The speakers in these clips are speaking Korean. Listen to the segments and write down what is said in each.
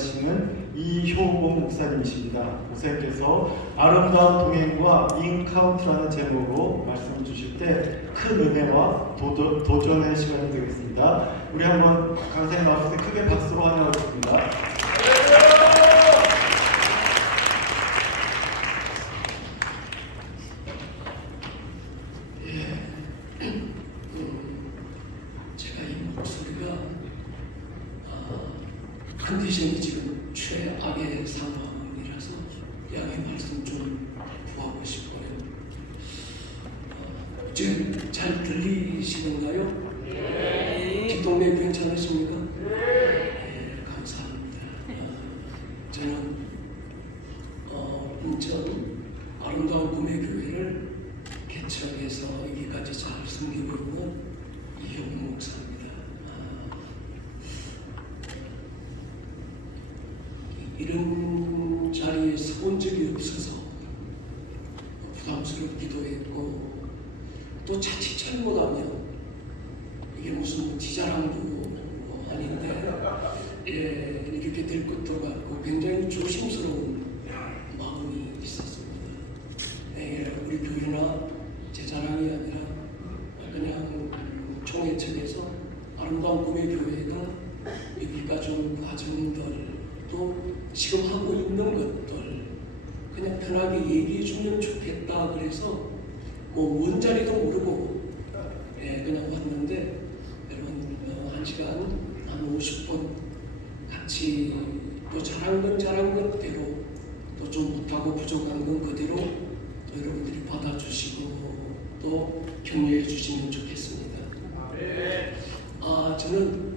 담당하시는 이효봉 목사님이십니다. 목사님께서 아름다운 동행과 인카운트라는 제목으로 말씀을 주실 때 큰 은혜와 도전의 시간이 되겠습니다. 우리 한번 강사님 나왔을 때 크게 박수로 환영하겠습니다. 제가 이 목소리가 컨디션이 지금 최악의 상황이라서 양해 말씀 좀 구하고 싶어요. 지금 잘 들리시는가요? 네. 뒷동네 괜찮으십니까? 네, 감사합니다. 저는 인천 아름다운 꿈의 교회를 개척해서 여기까지 잘 섬기고 있는 이효봉 목사입니다. 이런 자리에 서본 적이 없어서 부담스럽기도 했고, 또 자칫 잘못하면 이게 무슨 지자랑도 아닌데 이렇게 될 것도 같고 굉장히 조심스러운 마음이 있었습니다. 우리 교회나 제 자랑이 아니라 그냥 총회측에서 아름다운 꿈의 교회가 여기까지 온 과정들, 또 지금 하고 있는 것들 그냥 편하게 얘기해 주면 좋겠다 그래서 뭐 원자리도 모르고 그냥 왔는데, 여러분 한 시간 한 50분 같이 또 잘한 건 잘한 것대로, 또 좀 못하고 부족한 건 그대로 또 여러분들이 받아주시고 또 격려해 주시면 좋겠습니다. 저는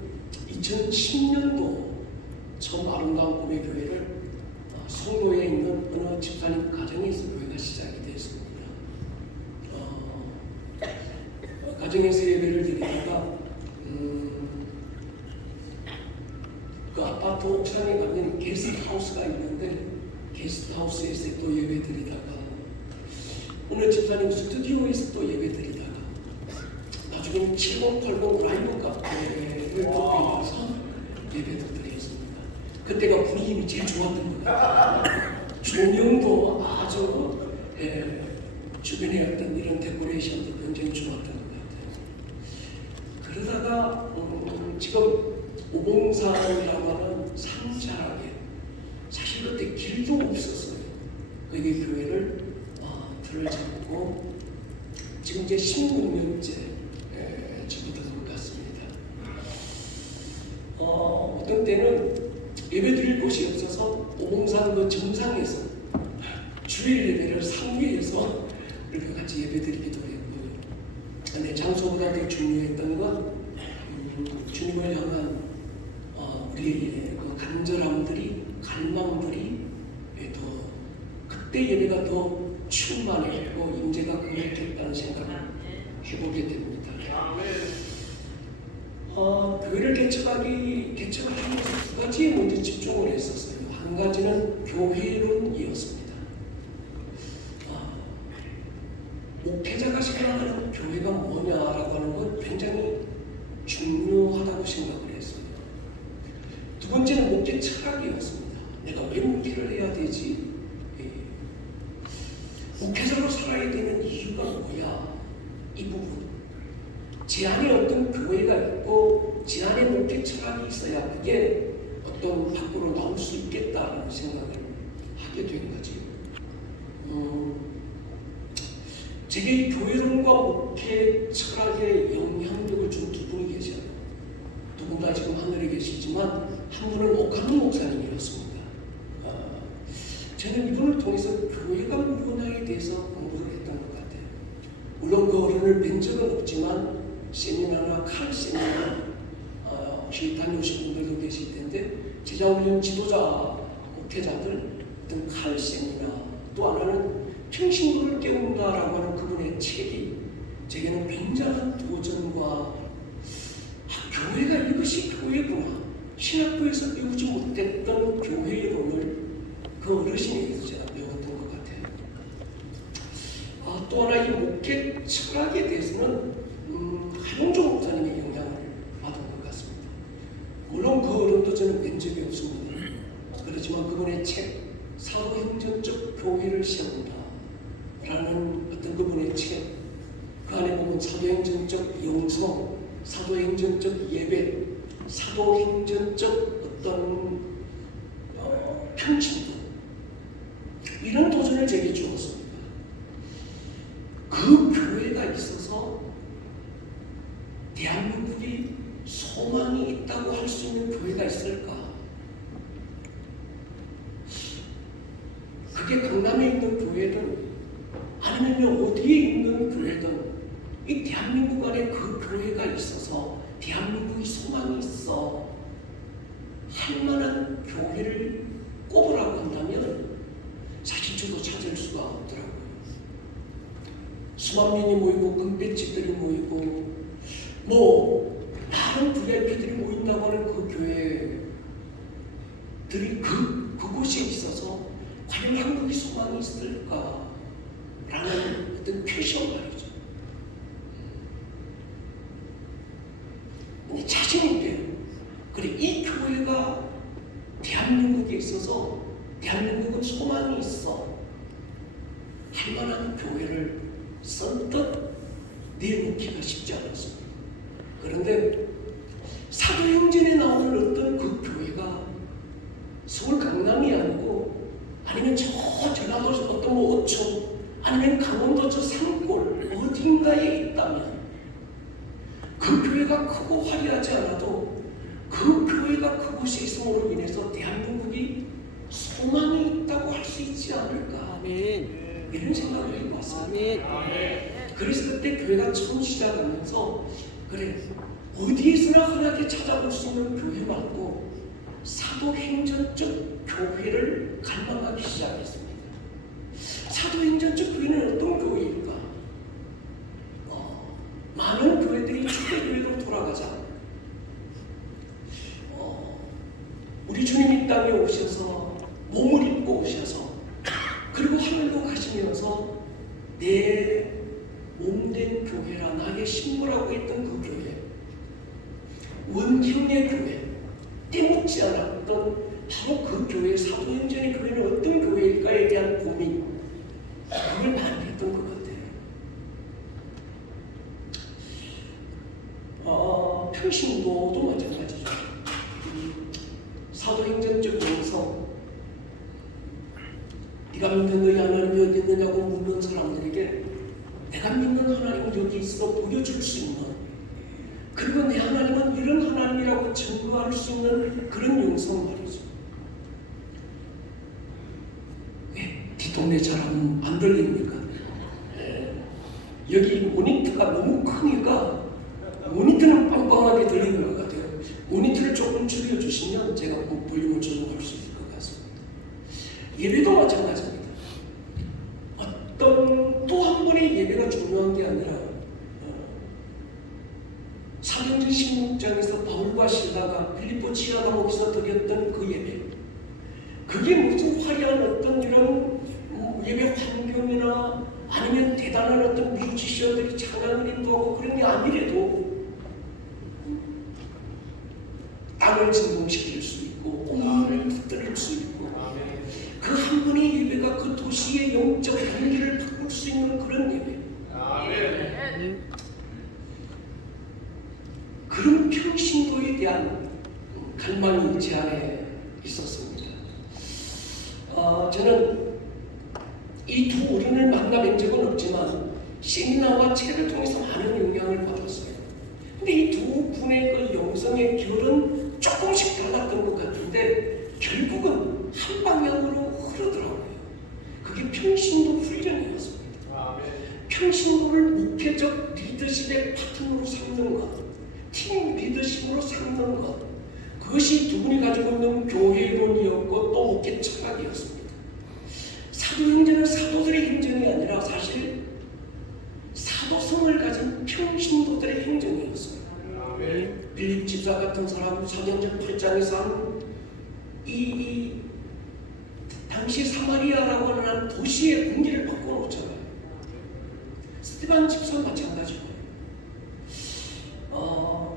2010년도 처음 아름다운 꿈의 교회를 송도에 있는 어느 집사님 가정에서 교회가 시작이 됐습니다. 가정에서 예배를 드리다가 그 아파트 옥상에 가면 게스트하우스가 있는데, 게스트하우스에서 또 예배 드리다가 오늘 집사님 스튜디오에서 또 예배 드리다가 나중에 7080 라이브 카페를 또 빌려서 예배도 드렸습니다. 그때가 분위기 제일 좋았던 거예요. 조명도 아주 주변에 어떤 이런 데코레이션도 굉장히 좋았던 것 같아요. 그러다가 지금 오봉산이라고 하는 산자락에 사실 그때 길도 없었어요. 거기 교회를 틀을 잡고 지금 이제 16년째 접어든 것 같습니다. 어떤 때는 예배 드릴 곳이 없어서 오봉산 그 정상에서 주일 예배를 상위에서 이렇게 같이 예배 드리기도 했고요. 근데 장소보다 더 중요했던 건 주님을 향한 우리의 그 간절함들이, 갈망들이 더 그때 예배가 더 충만했고 임재가 거룩했다는 생각을 해보게 됩니다. 교회를 개척을 하면서 두 가지에 먼저 집중을 했었어요. 한 가지는 교회론이었습니다. 목회자가 생각하는 교회가 뭐냐라고 하는 건 굉장히 중요하다고 생각을 했어요. 두 번째는 목회 철학이었습니다. 내가 왜 목회를 해야 되지? 목회자로 살아야 되는 이유가 뭐야? 이 부분. 제 안에 어떤 교회가 있고 제 안에 목회 철학이 있어야 그게 어떤 밖으로 나올 수 있겠다라는 생각을 하게 된 거지. 제게 이 교회론과 목회 철학의 영향력을 준 두 분이 계셔요. 두 분 다 지금 하늘에 계시지만 한 분은 옥한문 목사님이었습니다. 저는 이분을 통해서 교회가 뭐냐에 대해서 공부를 했던 것 같아요. 물론 그 어른을 뵌 적은 없지만 세미나나 칼 세미나 혹시 다녀오신 분들도 계실 텐데, 제자훈련 지도자 목회자들 어떤 칼 세미나, 또 하나는 평신도를 깨운다라고 하는 그분의 책이 제게는 굉장한 도전과 교회가 이것이 교회구나, 신학교에서 배우지 못했던 교회론을 그 어르신에게서 제가 배웠던 것 같아요. 또 하나 이 목회 철학에 대해서는 한용종 목사님의 영향을 받은 것 같습니다. 물론 그 어른도 저는 뵌 적이 없습니다. 그렇지만 그분의 책 사도행전적 교회를 세운다 라는 어떤 그분의 책, 그 안에 보면 사도행전적 영성, 사도행전적 예배, 사도행전적 어떤 평신도, 이런 도전을 제게 주었습니다. 그 교회가 있어서 대한민국이 소망이 있다고 할 수 있는 교회가 있을까? 그게 강남에 있는 교회든 아니면 어디에 있는 교회든 이 대한민국 안에 그 교회가 있어서 대한민국이 소망이 있어 할 만한 교회를 꼽으라고 한다면 사실 저도 찾을 수가 없더라고요. 수만 명이 모이고 금배지들이 모이고 많은 VIP들이 모인다고 하는 그 교회들이 그곳에 있어서 과연 한국이 소망이 있을까? 라는 어떤 퀘션 말이죠. 근데 자신이 돼요. 그래, 이 교회가 대한민국에 있어서 대한민국은 소망이 있어 할 만한 교회를 선뜻 내놓기가 쉽지 않았습니다. 그런데 사도행전에 나오는 어떤 그 교회가 서울 강남이 아니고 아니면 저 전라도 어떤 어촌 아니면 강원도 저 산골 어딘가에 있다면 그 교회가 크고 화려하지 않아도 그 교회가 그곳에 있음으로 인해서 대한민국이 소망이 있다고 할 수 있지 않을까. 아멘. 이런 생각을 해봤습니다. 아멘. 그래서 그때 교회가 처음 시작하면서 그래, 어디에서나 흔하게 찾아볼 수 있는 교회 말고 사도행전적 교회를 갈망하기 시작했습니다. 사도행전적 교회는 어떤 교회일까? 많은 교회들이 초대교회로 돌아가자. 우리 주님이 땅에 오셔서 몸을 입고 오셔서 그리고 하늘로 가시면서 내 몸된 교회라 나의 신부라고 했던 그 교회, 원형의 교회, 때묻지 않았던 바로 그 교회, 사도행전의 교회는 어떤 교회일까에 대한 고민, 그걸 많이 했던 것 같아요. 평신도도 마찬가지죠. 사도행전적 영성, 네가 믿는 너희 하나님이 어디 있느냐고 묻는 사람들에게 내가 믿는 하나님은 여기 있어 보여줄 수 있는, 그리고 내 하나님은 이런 하나님이라고 증거할 수 있는 그런 영성 말이죠. 왜? 뒷동네 사람 안 들립니까? 여기 모니터가 너무 크니까 모니터는 빵빵하게 들리는 것 같아요. 모니터를 조금 줄여주시면 제가 꼭 볼륨을 조정할 수 있을 것 같습니다. 예배도 마찬가지입니다. 어떤 또 한 번의 예배가 중요한 게 아니라 사도행전 16장에서 바울과 실라가 빌립보 지하 감옥에서 드렸던 그 예배, 그게 무슨 화려한 어떤 이런 예배 환경이나 아니면 대단한 어떤 뮤지션들이 찬양을 인도하고 그런 게 아니래도 땅을 진동시킬 수 있고 옥문을 붙들릴 수 있고 그 한 번의 예배가 그 도시의 영적 경기를 바꿀 수 있는 그런 예배, 그런 평신도에 대한 갈망이 제 안에 있었습니다. 저는 이 두 어른을 만나뵌 적은 없지만 세미나와 책을 통해서 많은 영향을 받았어요. 근데 이 두 분의 그 영성의 결은 조금씩 달랐던 것 같은데 결국은 한 방향으로 흐르더라고요. 그게 평신도 훈련이었습니다. 평신도를 목회적 리더십의 파트너로 삼는 것, 팀 리더십으로 삼는 것, 그것이 두 분이 가지고 있는 교회론이었고 또 목회 철학이었습니다. 사도행전은 사도들의 행전이 아니라 사실 사도성을 가진 평신도들의 행전이었어요. 빌립 집사 같은 사람 사도행전 8장에서 한 당시 사마리아라고 하는 도시의 공기를 바꿔놓잖아요. 스테반 집사 마찬가지고요.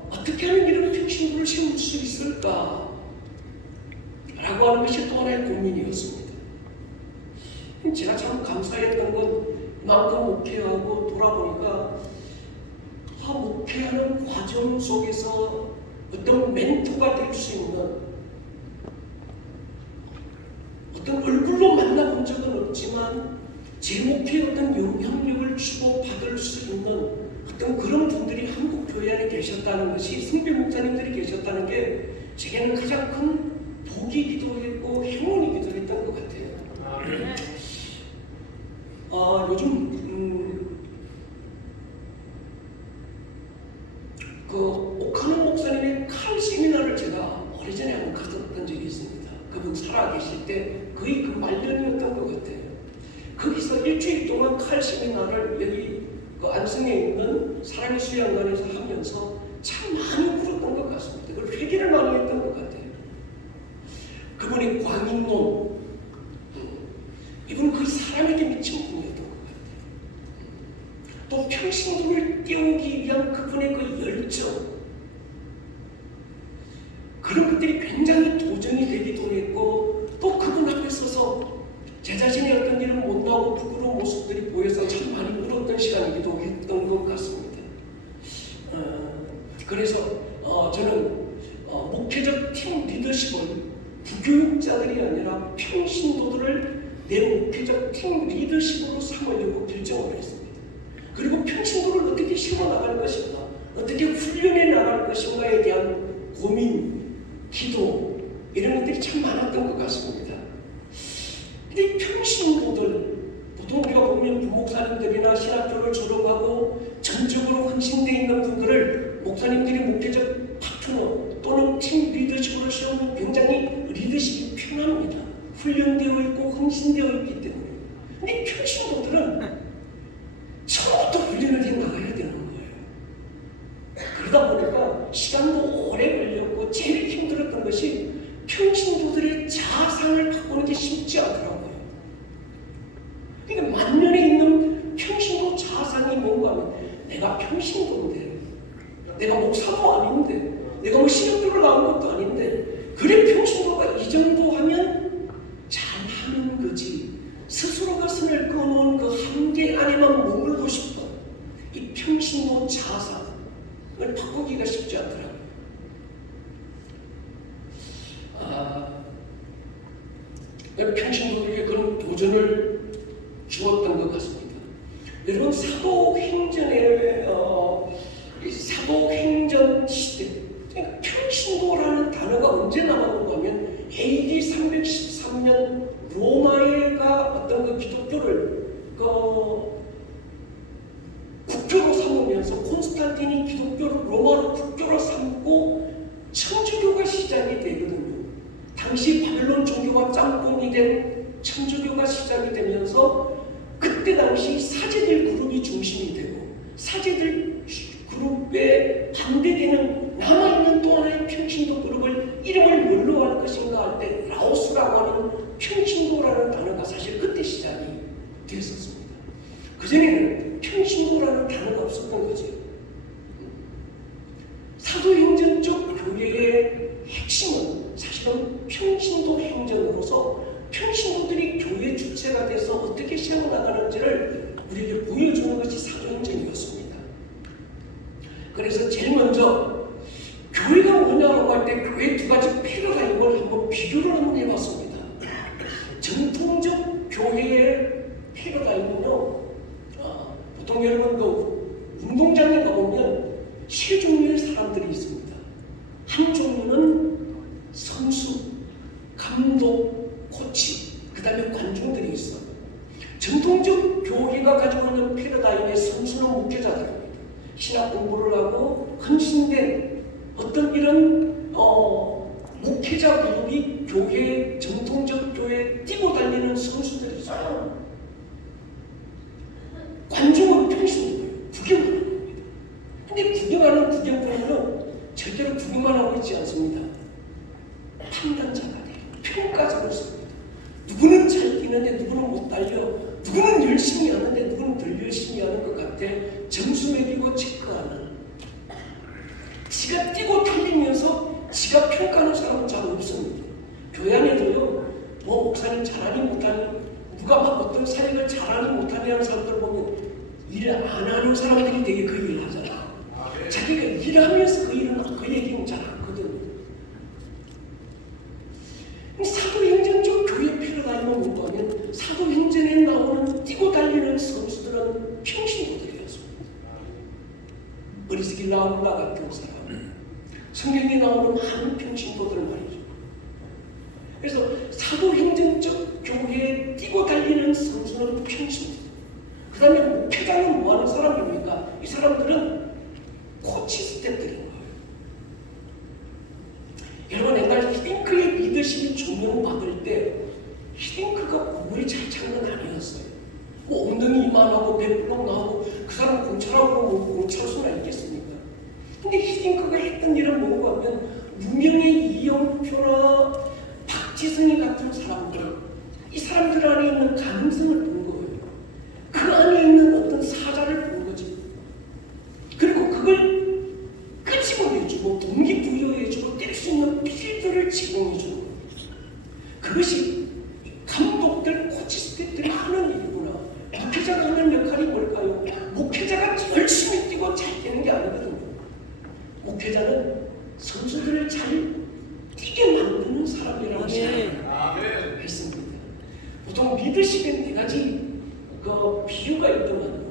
어떻게 하면 이런 평신도를 세울 수 있을까? 라고 라고 하는 것이 또 하나의 고민이었습니다. 제가 참 감사했던 건 이만큼 목회하고 돌아보니까 목회하는 과정 속에서 어떤 멘토가 될 수 있는, 어떤 얼굴로 만나본 적은 없지만 제 목회에 어떤 영향력을 주고 받을 수 있는 어떤 그런 분들이 한국 교회 안에 계셨다는 것이, 승배 목사님들이 계셨다는 게 제게는 가장 큰 복이기도 했고 행운이기도 했던 것 같아요. 요즘 그 오카노 목사님의 칼 세미나를 제가 오래전에 한번 갔었던 적이 있습니다. 그분 살아계실 때 거의 그 말년이었던 것 같아요. 거기서 일주일 동안 칼 세미나를 여기 그 안성에 있는 사랑의 수양관에서 하면서 참 많이 울었던 것 같습니다. 그걸 회개를 많이 했던 것 같아요. 그분이 광인론, 이분은 그 사람에게 미친 분이었던 것 같아요. 또 평신도를 띄우기 위한 그분의 그 열정, 그런 것들이 굉장히 도전이 되기도 했고, 또 그분 앞에 서서 제 자신의 어떤 일은 못나오고 부끄러운 모습들이 보여서 참 많이 울었던 시간이기도 했던 것 같습니다. 그래서 저는 목회적 팀 리더십을 부교육자들이 아니라 평신도들을 내 목회적 팀 리더십으로 삼으려고 결정을 했습니다. 그리고 평신도를 어떻게 실어나갈 것인가, 어떻게 훈련해 나갈 것인가에 대한 고민, 기도, 이런 것들이 참 많았던 것 같습니다. 근데 평신도들, 보통 우리가 보면 부목사님들이나 신학교를 졸업하고 전적으로 헌신되어 있는 분들을 목사님들이 목회적 파트너 또는 팀 리더십으로 세우면 굉장히 리더십이 편합니다. 훈련되어 있고 헌신되어 있기 때문에. 근데 평신도들은 처음부터 훈련을 해 나가야 되는 거예요. 그러다 보니까 시간도 오래 걸렸고 제일 힘들었던 것이 평신도들의 자상을 바꾸는 게 쉽지 않더라고요. 그러니까 만년에 있는 평신도 자상이 뭔가 하면, 내가 평신도인데, 내가 목사도 아닌데, 내가 뭐 신학교를 나온 것도 아닌데, 그래 평신도가 이 정도 하면 잘하는 거지. 스스로가 선을 끊어놓은 그 한계 안에만 머물고 싶은 이 평신도 자상을 바꾸기가 쉽지 않더라고요. 평신도에게 그런 도전을 주었던 것 같습니다. 여러분, 사도행전 시대, 그러니까 평신도라는 단어가 언제 나왔는가 하면 AD 313년 로마가 어떤 그 기독교를 국교로 삼으면서 콘스탄틴이 기독교를 로마로 국교로 삼고 천주교가 시작이 되거든요. 당시 바벨론 종교가 짬뽕이 된 천주교가 시작이 되면서 그때 당시 사제들 그룹이 중심이 되고, 사제들 그룹에 반대되는 남아있는 또 하나의 평신도 그룹을 이름을 뭘로 할 것인가 할 때 라오스라고 하는 평신도라는 단어가 사실 그때 시작이 됐었습니다. 그전에는 평신도라는 단어가 없었던 거죠. 사도행전 쪽 교회의 핵심은 사실은 평신도 행전으로서 평신도들이 교회 주체가 돼서 어떻게 세워나가는지를 우리에게 보여주는 것이 사도행전이었습니다. 그래서 제일 먼저 교회가 뭐냐라고 할 때 교회 두 가지 패러다임을 한번 비교를 한번 해봤습니다. 전통적 교회의 패러다임은요, 보통 여러분 그 운동장에 가보면 세 종류의 사람들이 있습니다. 한 종류는 선수, 감독, 코치, 그 다음에 관중들이 있어. 전통적 교회가 가지고 있는 패러다임의 선수는 목회자들입니다. 신학 공부를 하고 헌신된 어떤 이런 목회자 그룹이 교회, 전통적 교회에 뛰고 달리는 선수들이 있어요. 관중은 평신도예요. 구경하는 겁니다. 근데 구경하는 구경꾼은 절대로 구경만 하고 있지 않습니다. 판단자가 돼요. 평가자로 씁니다. 누구는 잘 뛰는데 누구는 못 달려, 누구는 열심히 하는데 누구는 덜 열심히 하는 것 같아. 점수 매기고 체크하는. 지가 뛰고 달리면서 지가 평가하는 사람은 잘 없습니다. 교회 안에도요, 목사님 잘하니 못하니 누가 막 어떤 사역을 잘하니 못하니 하는 사람들 보면 일 안 하는 사람들이 되게 그 일을 하잖아. 자기가 일하면서 그 얘기는 잘 않거든. 사도행전적 교회 패러다임을 공부하면 사도행전에 나오는 뛰고 달리는 선수들은 평신도들이었습니다. 어리스길 나온과 같은 사람, 성경에 나오는 많은 평신도들 말이죠. 그래서 사도행전적 교회에 뛰고 달리는 선수는 평신도. 그 다음에 목회자는 뭐하는 사람입니까? 이 사람들은 코치 스태프들인 거예요. 여러분 옛날 히딩크의 리더십이 조명받을 때 히딩크가 공을 잘 찬 건 아니었어요. 뭐 엉덩이 이만하고 배불러 나오고 그 사람 공찰하고 공찰 수나 있겠습니까? 근데 히딩크가 했던 일은 뭐고 하면 무명의 이영표나 박지성이 같은 사람들, 이 사람들 안에 있는 가능성을 본 거예요. 그 안에 있는 어떤 사자를 본 거지. 그리고 그걸 끄집어내주고 동기부여해주고 뛸 수 있는 필드를 제공해주는 거예요. 그것이 감독들, 코치 스태프들이 하는 일이구나. 목회자가 하는 역할이 뭘까요? 목회자가 열심히 뛰고 잘 뛰는 게 아니거든요. 목회자는 선수들을 잘 뛰게 만드는 사람이라고 생각했습니다. 보통 리더십에 네 가지 비유가 있더만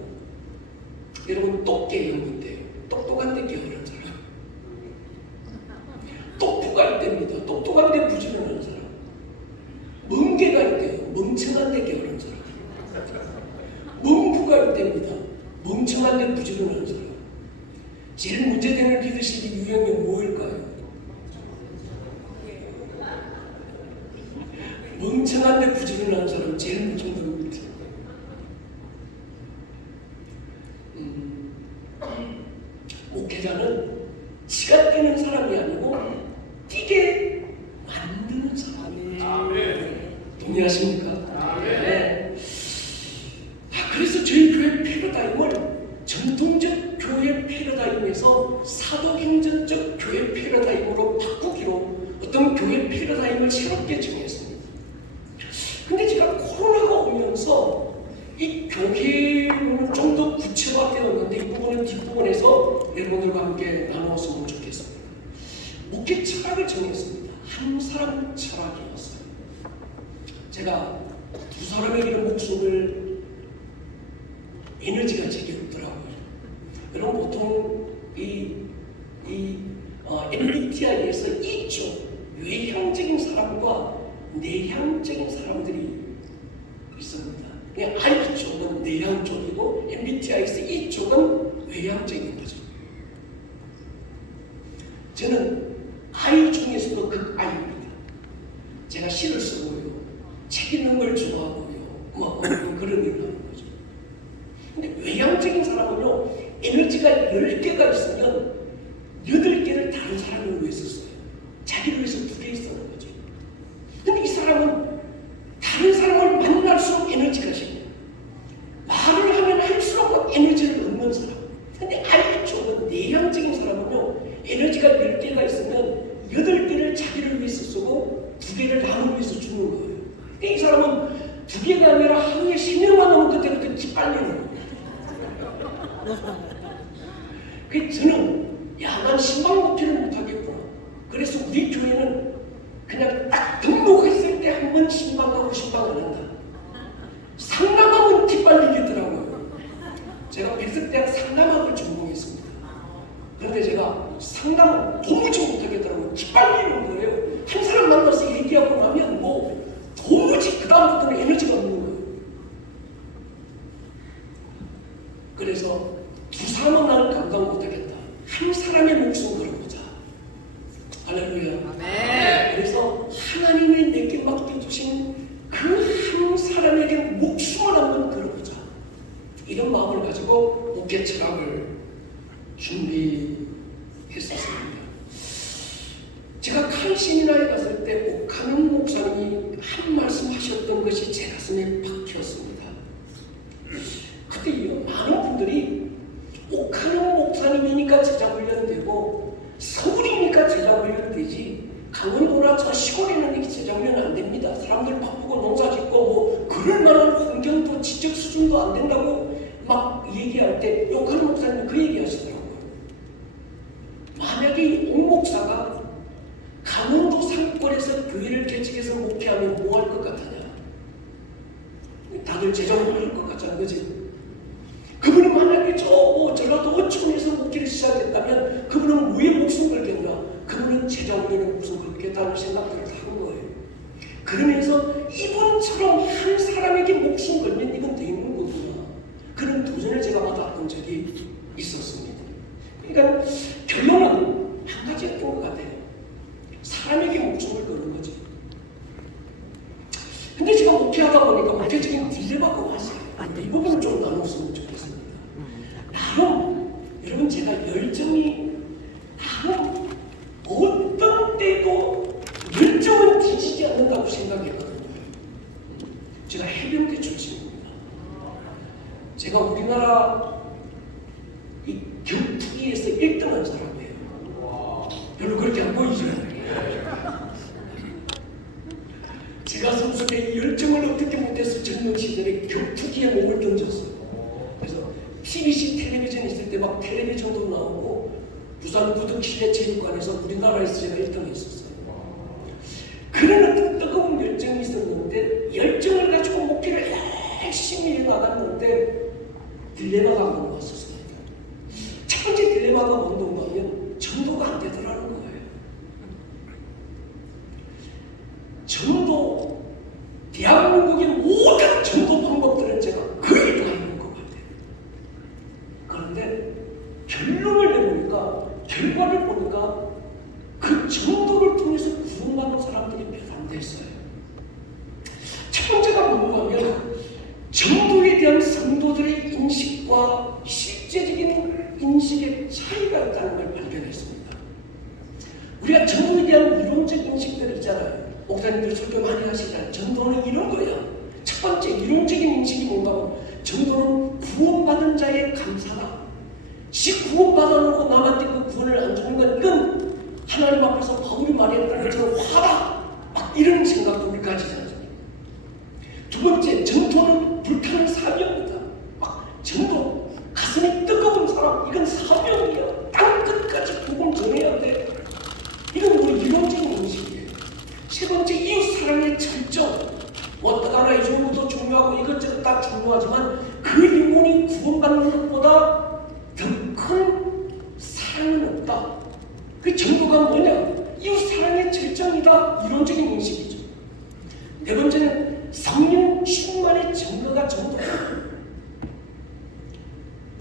여러분 똑개 연구인데요. 똑똑한데 게으른 사람, 똑부가 있답니다. 똑똑한데 부지런한 사람, 멍게가 있대요. 멍청한데 게으른 사람, 멍부가 있답니다. 멍청한데 부지런한 사람. 제일 문제되는 리더십이 유형이 뭐일까요? 멍청한데 부지런한 사람 제일 문제됩니다. 목회자는 지가 뛰는 사람이 아니고 뛰게 만드는 사람이에요. 동의하십니까? 네. 그래서 저희 교회 패러다임을 전통적 교회 패러다임에서 사도행전적 교회 패러다임으로 바꾸기로 어떤 교회 패러다임을 새롭게 정했습니다. 근데 제가 코로나가 오면서 이 교회는 좀 더 구체화되었는데 이 부분은 뒷부분에서 여러분들과 함께 나누었으면 좋겠습니다. 목회 철학을 정했습니다. 한 사람 철학이었어요. 제가 두 사람에게 목숨을 에너지가 제게 없더라고요. 여러분 보통 MBTI에서 이쪽 외향적인 사람과 내향적인 사람들이 있습니다. I 쪽은 내향 쪽이고 MBTI에서 이 쪽은 외향적인 거죠. 저는 I 중에서도 극I입니다. 제가 시를 쓰고요, 책 읽는 걸 좋아하고요, 뭐 그런 일을 하는 거죠. 근데 외향적인 사람은요, 에너지가 10개가 있으면 8개를 다른 사람을 위해서 써요. 자기를 위해서 2개 쓰는 거죠. 근데 이 사람은 다른 사람을 만날수록 에너지가 생겨요. 말을 하면 할수록 에너지를 얻는 사람. 근데 I 쪽은 내향적인 사람은요, 에너지가 10개가 있으면 8개를 자기를 위해서 쓰고 2개를 남을 위해서 주는 거예요. 이 사람은 2개가 아니라 하루에 3명만 넘으면 그때부터 기빨리는 거예요. 그래서 저는 야만 신방 목회를 못하겠구나. 그래서 우리 교회는 그냥 딱 등록했을 때 한 번 신방하고 신방 안 한다. 상담하면 기빨리겠더라고요. 제가 백석대학 상담학을 전공했습니다. 그런데 제가 상담을 도무지 못하겠더라고요. 기빨리는 거예요. 한 사람 만나서 얘기하고 나면 뭐 도무지 그 다음부터는 에너지가 없는 거예요. 그래서 두 사람은 나는 감당 못하겠다. 한 사람의 목숨 걸어보자. 할렐루야. 그래서 하나님의 내게 맡겨주신 그 한 사람에게 목숨을 한번 걸어보자. 이런 마음을 가지고 목회 철학을 준비했었습니다. 제가 칼 세미나에 갔을 때 옥하는 목사님이 한 말씀 하셨던 것이 제 가슴에 박혔습니다. 그때 많은 분들이 옥하는 목사님이니까 제자훈련되고 서울이니까 제자훈련되지 강원도나 저 시골에는 제자훈련 안 됩니다. 사람들 바쁘고 농사 짓고 뭐 그럴 만한 환경도 지적 수준도 안 된다고 막 얘기할 때 욕하는 목사님이 그 얘기 하시더라고요. 만약에 이 옥 목사가 강원도 산골에서 교회를 개척해서 목회하면 뭐 할 것 같으냐? 다들 재정을 할 것 같잖아, 그지? 그분이 만약에 전라도 어촌에서 목회를 시작했다면 그분은 왜 목숨 걸겠나? 그분은 제자 훈련에 목숨 걸겠다는 생각들을 하는 거예요. 그러면서 이분처럼 한 사람에게 목숨 걸면 이건 되는 거구나. 그런 도전을 제가 받았던 적이 있었습니다. 그러니까 결론은 한 가지였던 것 같아요. 사람에게 목숨을 거는 거지. 근데 제가 목회하다 보니까 목회적인 딜레마가 왔어요. 이 부분을 좀 나눴으면 좋겠습니다. 나름 여러분 제가 열정이 나름 어떤 때도 열정은 뒤지지 않는다고 생각했거든요. 제가 해병대 출신입니다. 제가 우리나라 이 격투기에서 1등한 사람이에요. 별로 그렇게 안 보이죠? 제가 선수 때 열정을 어떻게 못해서 젊은 시절에 격투기에 몸을 던졌어요. 그래서 TBC 텔레비전 있을 때 막 텔레비전도 나오고 부산 구덕실내체육관에서 우리나라에서 제가 1등 했었어요. 그런 어떤 뜨거운 열정이 있었는데 열정을 가지고 목표를 열심히 해나갔는데 딜레마가 한번 왔었습니다. 첫 번째 딜레마가 뭔가 하면 전도가 안 되더라는 거예요. 전도, 대한민국의 모든 전도 방법들은 제가 거의 다 해본 것 같아요. 그런데 결론을 내보니까, 결과를 보니까 그 전도를 통해서 구원받는 사람들이 몇 안 됐어요. 첫 번째가 뭔가 하면 전도에 대한 성도들의 인식과 실제적인 인식의 차이가 있다는 걸 발견했습니다. 우리가 전도에 대한 이론적 인식들 있잖아요. 목사님들 설교 많이 하시잖아요. 전도는 이런 거야. 첫 번째 이론적인 인식이 뭔가 하면 전도는 구원받은 자의 감사다. 지 구원받아놓고 남한테 그 구원을 안 주는 건 이건 하나님 앞에서 바울이 말했던 것처럼 화다. 막 이런 생각도 우리 가지지 않습니까? 두 번째, 전도는 불타는 사명이다. 막 전도, 가슴이 뜨거운 사람, 이건 사명이야. 땅 끝까지 복음 전해야 돼. 이건 뭐 이론적인 인식이에요. 세 번째, 이웃 사랑의 철저. 어떤 나라의 정보도 중요하고 이것저것 다 중요하지만 그 영혼이 구원받는 것보다 더 큰 사랑은 없다. 그 정도가 뭐냐? 이웃 사랑의 절정이다. 이론적인 인식이죠. 네 번째는 성령 충만의 증거가 전도다.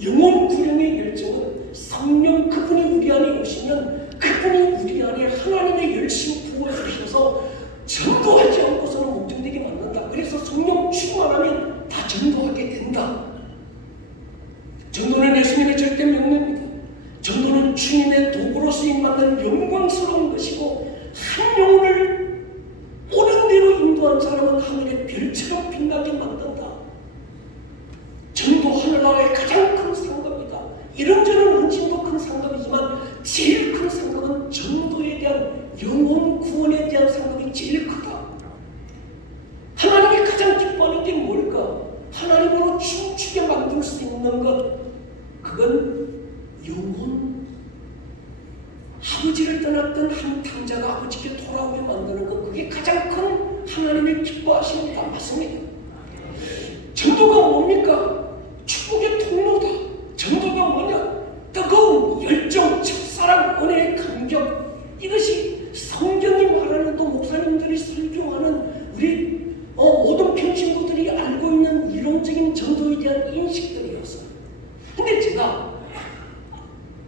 영혼 구령의 열정은 성령 그분이 우리 안에 오시면 그분이 우리 안에 하나님의 열심 부어주셔서 전도하지 않고서는 목적되게 만든다. 그래서 성령 충만하면 다 전도하게 된다. 전도는 예수님의 절대 명령입니다. 전도는 주님의 도구로 쓰임받는 영광스러운 것이고 한 영혼을 옳은 대로 인도한 사람은 하늘의 별처럼 빛나게 만든다. 전도 하늘나라의 가장 큰 상급이다. 이런저런 헌신도 큰 상급이지만 제일 큰 상급은 전도에 대한 영혼 구원에 대한 상급이 제일 크다. 하나님이 가장 기뻐하는 게 뭘까? 하나님으로 춤추게 만들 수 있는 것, 그건 영혼. 아버지를 떠났던 한 탕자가 아버지께 돌아오게 만드는 것, 그게 가장 큰 하나님의 기뻐하십니다. 맞습니다. 전도가 뭡니까? 축복의 통로다. 전도가 뭐냐? 뜨거운 열정, 첫사랑, 은혜의 감격. 이것이 성경이 말하는 또 목사님들이 설교하는 우리 모든 평신도들이 알고 있는 이론적인 전도에 대한 인식들이었어요. 근데 제가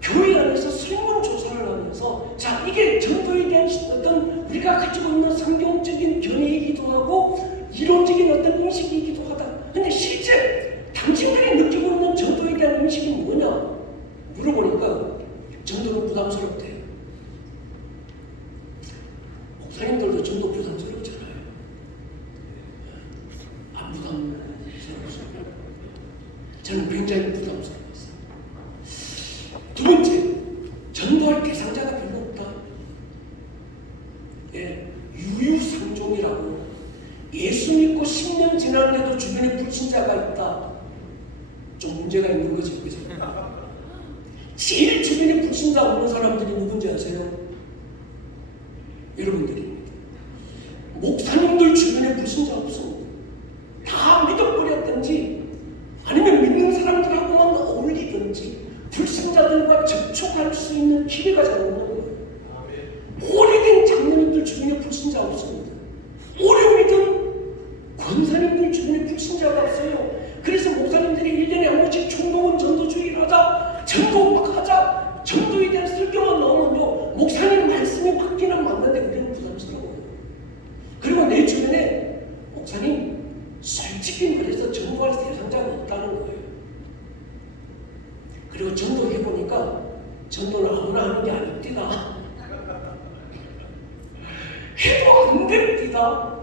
교회 안에서 설문조사를 하면서 자, 이게 전도에 대한 어떤 우리가 가지고 있는 성경적인 견해이기도 하고 이론적인 어떤 인식이기도 하다. 근데 실제 당신들이 느끼고 있는 전도에 대한 인식이 뭐냐? 물어보니까 전도는 부담스럽대요. 목사님들도 전도 부담스럽잖아요. 안 부담스러웠어요. 저는 굉장히 부담스러웠어요. 두 번째, 전도할 대상자가 별로 없다. 예, 유유상종이라고 예수 믿고 10년 지났는데도 주변에 불신자가 있다. 좀 문제가 있는 거죠. 그죠? 제일 주변에 불신자 없는 사람들이 누군지 아세요? 여러분들입니다. 목사님들 주변에 불신자 없습니다. 다 믿어버렸든지 아니면 믿는 사람들하고만 어울리든지 불신자들과 접촉할 수 있는 기회가 잘 없는 거예요. 오래된 장로님들 주변에 불신자 없습니다. 오래 믿은 권사님들 주변에 불신자가 없어요. 그래서 목사님들이 1년에 한 번씩 총동원 전도주의를 하자, 전도 막 하자, 전도에 대한 설교만 나오면요, 목사님 말씀이 맞기는 맞는데 우리는 부담스러워요. 그리고 내 주변에 목사님 솔직히 말해서 전도할 대상자가 없다는 거예요. 그리고 전도해보니까 전도는 아무나 하는 게 아닙니다. 해도 안 됩니다.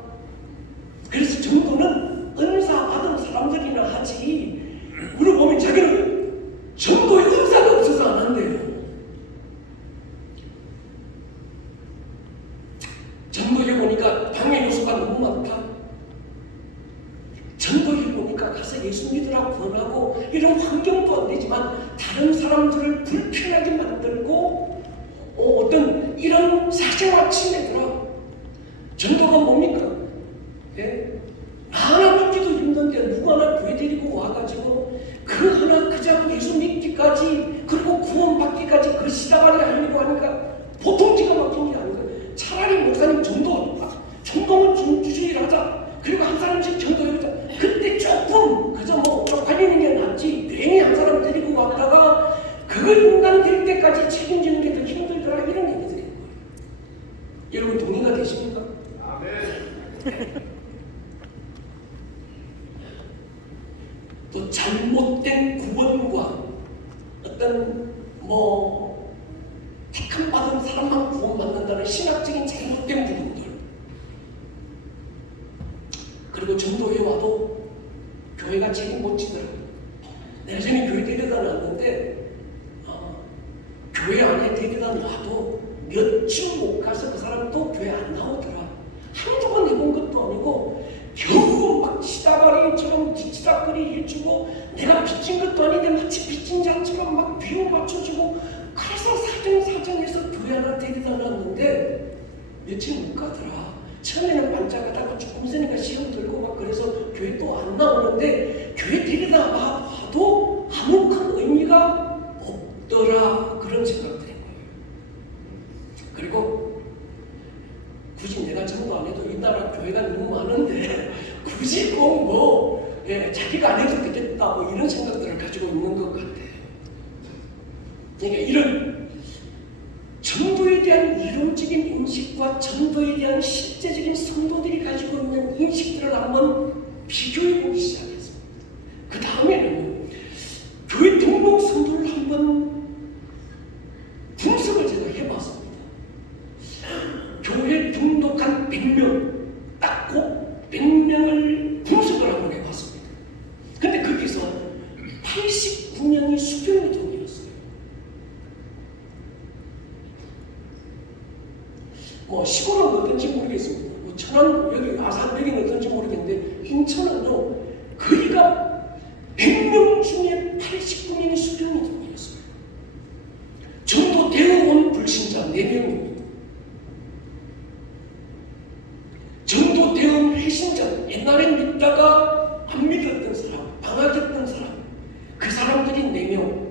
그래서 전도는 은사 받은 사람들이나 하지, 물어보면 자기는 전도에 은사가 없어서 안 한대요. 전도해보니까 방해 요소가 너무 많다. 전도해보니까 가서 예수 믿으라고 권하고 이런 환경도 안 되지만 다른 사람들을 불편하게 만들고 어떤 이런 사생활 침해더라. 전도가 뭡니까? 예? 하나 믿기도 힘든데 누구 하나 교회 데리고 와가지고 그 하나 그저 예수 믿기까지 그리고 구원받기까지 그 시다발이 하려고 하니까 보통 지가 막힌 게 아니고 차라리 목사님 전도는 주주의를 하자. 그리고 한 사람씩 전도해보자. 그때 조금 그저 뭐 쪽팔리는 게 낫지. 괜히 한 사람 데리고 왔다가 그걸 인간될 때까지 책임지는 게 더 힘들더라. 이런 얘기들이 있는 거예요. 여러분 동의가 되십니까? 또 잘못된 구원과 어떤 택함 받은 사람만 구원받는다는 신학적인 잘못된 부분들, 그리고 전도회 와도 교회가 책임 못 지더라고요. 내가 전에 교회 데려다 놨는데 교회 안에 데려다 놔도 몇 주 못 가서 그 사람도 교회 안 나오더라. 한두 번 해본 것도 아니고 겨우 막 시다바리처럼 뒤치다거리 해주고 내가 빚진 것도 아닌데 마치 빚진 자처럼 막 비용 맞춰주고 그래서 사정해서 교회 하나 데려다 놨는데 며칠 못 가더라. 처음에는 반짝하다가 조금 있으니까 시험 들고 막 그래서 교회 또 안 나오는데 교회 데려다 봐도 아무 큰 의미가 없더라. 그런 생각들인 거예요. 그리고 굳이 내가 전도 안 해도 이 나라 교회가 너무 많은데 굳이 꼭 자기가 안 해도 되겠다 이런 생각들을 가지고 있는 것 같아요. 그러니까 이런 전도에 대한 이론적인 인식과 전도에 대한 실제적인 성도들이 가지고 있는 인식들을 한번 비교해 보기 시작했습니다. 그 다음에는 교회 등록 성도를 한번 분석을 제가 해봤습니다. 교회 등록한 100명, 딱 꼭 100명을 분석을 한번 해봤습니다. 근데 거기서 89명이 수평 유동이었어요. 시골은 어떤지 모르겠습니다. 천안, 여기 아산 여기는 어떤지 모르겠는데 인천은요, 거의가 100명 중에 89명이 수평 유동이었어요. 전도 대응원 불신자 4명입니다. 전도 대응 회신자, 옛날엔 믿다가 안 믿었던 사람, 방학했던 사람, 그 사람들이 4명.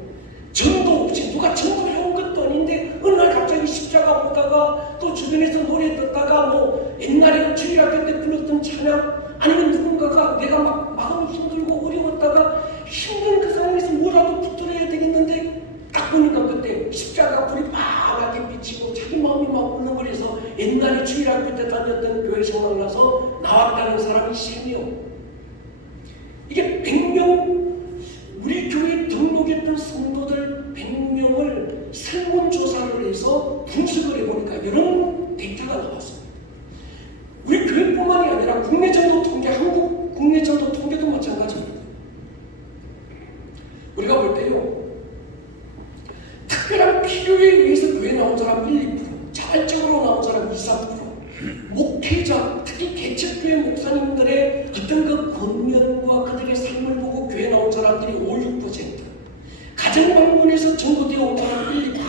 전도 없이 누가 전도해온 것도 아닌데 어느 날 갑자기 십자가 보다가 또 주변에서 노래 듣다가 옛날에 주일학교 때 불렀던 찬양, 아니면 누군가가 내가 막 마음이 힘들고 어려웠다가 힘든 그 상황에서 뭐라도 붙들어야 되겠는데 딱 보니까 그때 십자가 불이 빠르게 비치고 자기 마음이 막 울렁거려서 옛날에 주일학교 때 다녔던 교회 생각나서 나왔다는 사람이 3명. 이게 100명, 우리 교회 등록했던 성도들 100명을 설문조사를 해서 분석을 해보니까 이런 데이터가 나왔습니다. 우리 교회뿐만이 아니라 국내 전도 통계, 한국 국내 전도 통계도 마찬가지입니다. 우리가 볼 때요, 특별한 필요에 의해서 교회 나온 사람 1, 2%, 자발적으로 나온 사람 2, 3%, 목회자, 특히 개척교회 목사님 어떤 그 권면과 그들의 삶을 보고 교회 나온 사람들이 5, 6%, 가정 방문에서 전도되어 온 사람이 1, 2%,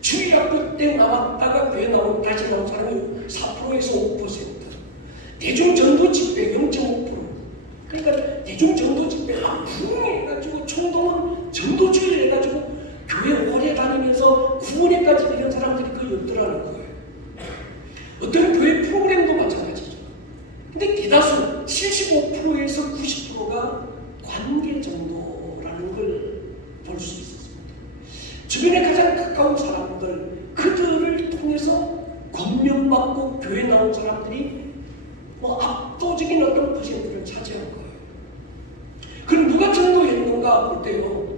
주일학교 때 나왔다가 교회 다시 나온 사람이 4%에서 5%, 대중 전도 집회 0.5%. 그러니까 대중 전도 집회가 부흥해가지고 총동원 전도주의를 해가지고 교회 오래 다니면서 구원에까지 이런 사람들이 그 없더라는 거예요. 어떤 교회 프로그램도 마찬가지죠. 근데 대다수 75%에서 90%가 관계 정도라는 걸 볼 수 있었습니다. 주변에 가장 가까운 사람들, 그들을 통해서 권면받고 교회 나온 사람들이 압도적인 어떤 퍼센트를 차지한 거예요. 그럼 누가 전도했는가 볼 때요,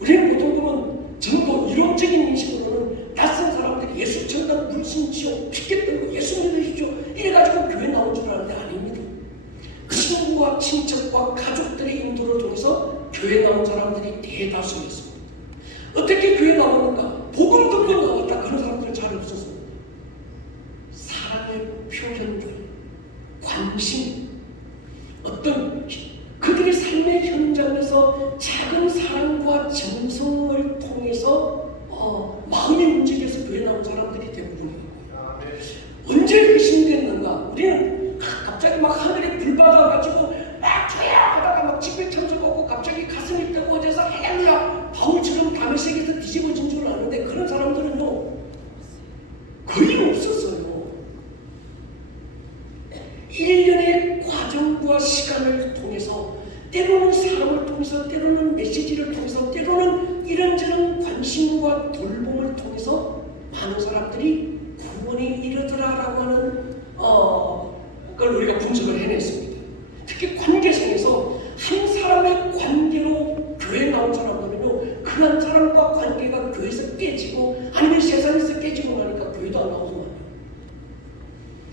우리는 보통 보면 전도 이론적인 인식으로는 낯선 사람들이 예수 전당 불신지요 피켓 들고 예수 믿으십시오 이래가지고 교회 나온 줄 아는데 아닙니다. 친구와 친척과 가족들의 인도를 통해서 교회 나온 사람들이 대다수였습니다. 어떻게 교회 나오는가? 복음 듣고 나왔다. 그런 사람들은 잘 없었습니다. 사랑의 표현들, 관심, 어떤 그들의 삶의 현장에서 작은 사랑과 정성을 통해서 마음이 움직여서 교회 나온 사람들이 대부분이에요. 언제 의심됐는가? 우리는 갑자기 막 하늘에 불 받아가지고 주야 하다가 막 집회 참석하고 갑자기 가슴이 뜨거워져서 할렐루야 바울처럼 다메섹에서 뒤집어진 줄 아는데 그런 사람들은요 거의 없었어요. 1년의 과정과 시간을 통해서 때로는 사람을 통해서 때로는 메시지를 통해서 때로는 이런저런 관심과 돌봄을 통해서 많은 사람들이 구원에 이르더라라고 하는 그걸 우리가 분석을 해냈습니다. 특히 관계성에서 한 사람의 관계로 교회에 나온 사람들은요 그 한 사람과 관계가 교회에서 깨지고 아니면 세상에서 깨지고 나니까 교회도 안 나오고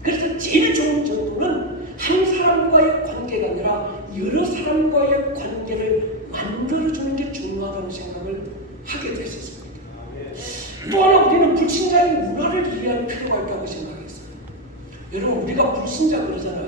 그래서 제일 좋은 정도는 한 사람과의 관계가 아니라 여러 사람과의 관계를 만들어주는 게 중요하다는 생각을 하게 됐었습니다. 또 하나 우리는 불신자의 문화를 이해할 필요가 있다고 생각했어요. 여러분 우리가 불신자 그러잖아요.